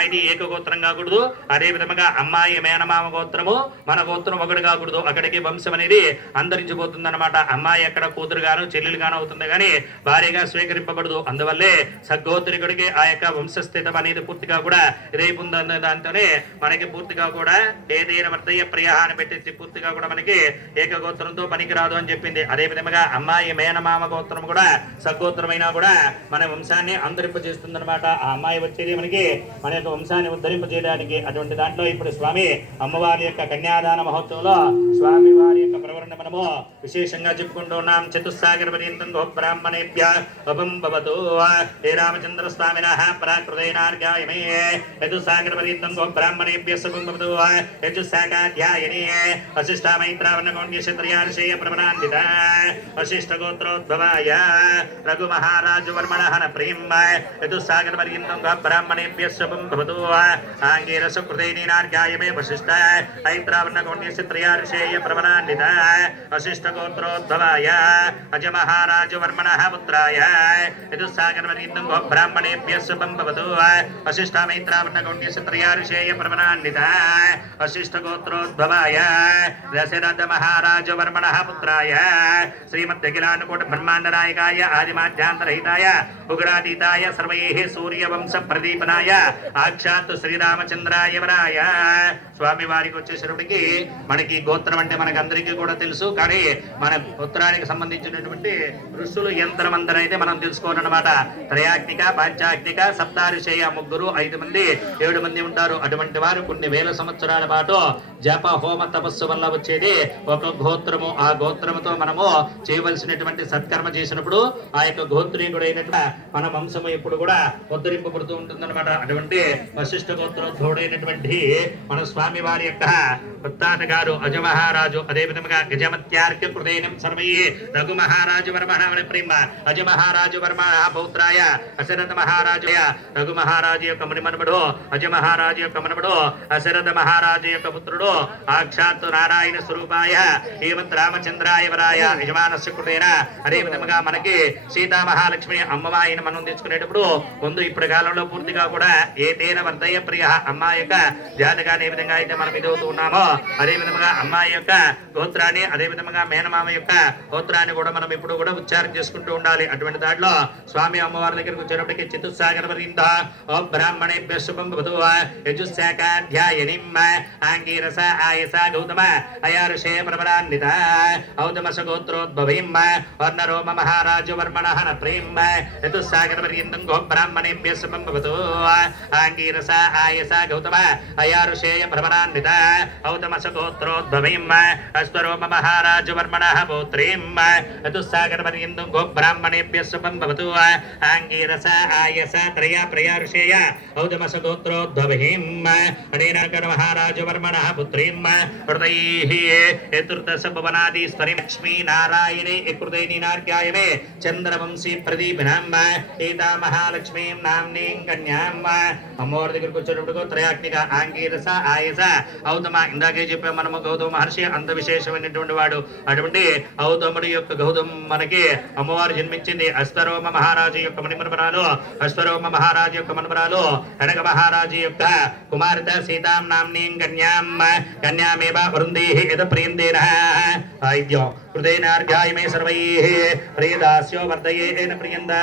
ఇది ఏకగోత్రం కాకూడదు. అదే విధముగా అమ్మాయి మేనమామ గోత్రము మన గోత్రం ఒకటి కాకూడదు. అక్కడికి వంశం అనేది అంతరించిపోతుంది అనమాట అమ్మాయి ఎక్కడ చెల్లెలు కానీ అవుతుంది కానీ భారీగా స్వీకరింపబడదు. అందువల్లే సగోత్రికుడికి ఆ యొక్క వంశస్థితం అనేది పూర్తిగా కూడా రేపుందన్న దాంతోనే మనకి పూర్తిగా కూడా ఏదైనా వర్తయ్య ప్రియ అని పెట్టేసి పూర్తిగా కూడా మనకి ఏకగోత్రంతో పనికిరాదు అని చెప్పింది. అదే విధముగా అమ్మాయి మేనమామ గోత్రం కూడా సగోత్రమైనా కూడా మన వంశాన్ని అంతరింపజేస్తుంది అనమాట ఆ అమ్మాయి వచ్చేది మనకి మన యొక్క వంశాన్ని ఉద్ధరింపజేయడానికి అటువంటి దాంట్లో ఇప్పుడు స్వామి అమ్మవారి యొక్క కన్యాదాన మహోత్సవంలో స్వామి వారి యొక్క ప్రవరణ మనము విశేషంగా చెప్పుకుంటూ ఉన్నాం. చతుస్సాగర పర్యంతం గో బ్రాహ్మణేభ్య హే రామచంద్ర స్వామిన ప్రాకృతైనార్గాయమే చతుస్సాగర పర్యంతం గో బ్రాహ్మణేభ్య శుభం భవతు చతుస్సాకాధ్యాయనే వశిష్ట మైత్రావణ గౌండ్యశత్రయార్షేయ వశిష్ట గోత్రోద్భవాయ. రఘు మహారాజు వర్మణ ప్రేమ చతుస్సాగర పర్యంతం గో బ్రాహ్మణేభ్య శుభం భవతు ఆంగీరస కృతైనార్గాయమే వశిష్ట ఐత్రావణ గౌండ్యశత్రయార్షేయ ప్రవణాన్విత వశిష్ట గోత్రోద్భవాయ అజ మహారాజు వర్మణ పుత్రాయ చతుస్సాగర పర్యంతం గో బ్రాహ్మణేభ్య శుభం భవతు వశిష్ట మైత్రావణ గౌండ్యశత్రయార్షేయ సాక్షాత్ శ్రీరామచంద్రాయ వరాయ. స్వామి వారికి వచ్చేసినప్పటికి మనకి గోత్రం అంటే మనకి అందరికీ కూడా తెలుసు. కానీ మన గోత్రానికి సంబంధించినటువంటి ఋషులు యంత్రం అయితే మనం తెలుసుకోవాలన్నమాట. త్రయాగ్నిక పాంచాగ్నిక సప్తారిశయ ముగ్గురు ఐదు మంది ఏడు మంది ఉంటారు. అటువంటి వారు కొన్ని వేల సంవత్సరాల పాటు జప హోమ తపస్సు వల్ల వచ్చేది. ఒక గోత్రము ఆ గోత్రముతో మనము చేయవలసినటువంటి సత్కర్మ చేసినప్పుడు ఆ యొక్క గోత్రీయుడైనటువంటి మన వంశము ఎప్పుడు కూడా ఉద్ధరింపబడుతూ ఉంటుందన్నమాట. అటువంటి వశిష్ఠ గోత్రోద్భవుడైనటువంటి మన స్వామి వారి యొక్క వృత్తాన గారు అజమహారాజు అదే విధముగా గజమత్యార్క కృతైనం సర్వై రఘు మహారాజు వర్మ ప్రేమ. అజమహారాజు వర్మ పౌత్రాయ అశరథ మహారాజు రఘు మహారాజు యొక్క మునిమనుమడు అజమహారాజు యొక్క మనుమడు అశరథ మహారాజు యొక్క పుత్రుడు సాక్షాత్తు నారాయణ స్వరూపాయ హేమంత్ రామచంద్రాయ వరాయ యజమానస్య కృతైన అదే విధముగా మనకి సీతామహాలక్ష్మి అమ్మవారిని మనం తెచ్చుకునేటప్పుడు ముందు ఇప్పుడు కాలంలో పూర్తిగా కూడా ఏ తేన వర్ధయ ప్రియ అమ్మాయి యొక్క జాతకాన్ని ఏ విధంగా అయితే మనం ఇదవుతూ ఉన్నామో అదే విధముగా అమ్మాయి యొక్క గోత్రాన్ని అదే విధముగా మేనమామ యొక్క గోత్రాన్ని కూడా మనం ఇప్పుడు కూడా ఉచ్చారణ చేసుకుంటూ ఉండాలి. అటువంటి దాంట్లో స్వామి అమ్మవారి దగ్గరకు వచ్చేటప్పటికి చతుస్సాగర పర్యంత ఓ బ్రాహ్మణేభ్య శుభం భవతు యజుశాఖాధ్యాయనిమ్మ ఆంగీరస ఆయస గౌతమ అయారుషే ప్రబలాన్విత ఔతమస గోత్రోద్భవీం వర్ణరోమ మహారాజు వర్మణ హర ప్రేమ్మ యతుస్సాగర పర్యంతం గో బ్రాహ్మణేభ్య శుభం భవతు ఆంగీరస ఆయస గౌతమ అయారుషేయ భ్రమరాన్విత ఔతమస గోత్రోద్భవీం అశ్వరోమ మహారాజు వర్మణ పౌత్రీం చతుస్సాగర పర్యంతం గో బ్రాహ్మణేభ్య శుభం భవతు ఆంగీరస ఆయస త్రయ ప్రయారుషేయ ఔదమస గోత్రోద్భవీం అణేనాకర మహారాజు వర్మణ పుత్రీం హృదైః చతుర్దశ భువనాదీశ్వరి లక్ష్మీ నారాయణే కృతైని నార్గాయమే అమ్మవారి దగ్గరకు వచ్చేటప్పుడు త్రయాగ్నిక ఆంగీరస ఆయస ఔతమ ఇందాకే చెప్పాం మనము గౌతమ మహర్షి అంత విశేషమైనటువంటి వాడు. అటువంటి గౌతముడి యొక్క గౌతమ మనకి అమ్మవారు జన్మించింది అశ్వరోమ మహారాజు యొక్క మణిమనపరాలు అశ్వరోమ మహారాజు యొక్క మనపరాలు కనక మహారాజు యొక్క కుమార్తె సీతాం నామ్నీ కన్యాం కన్యామేవ వృందీ యద ప్రియందేన ఐద్యం హృదయనార్ఘ్యాయమే సర్వై ప్రియదాస్యో వర్ధయేన ప్రియందా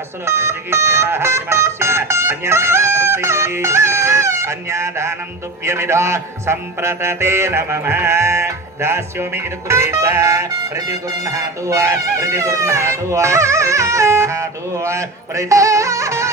అసలు అన్యాదానం తుభ్యమిద సంప్రతతే నమః దాస్యోమి ఇది కృత ప్రతిగృహ్ణాతు ప్రతిగృహ్ణాతు ప్రతిగృహ్ణాతు ప్రతిగృహ్ణాతు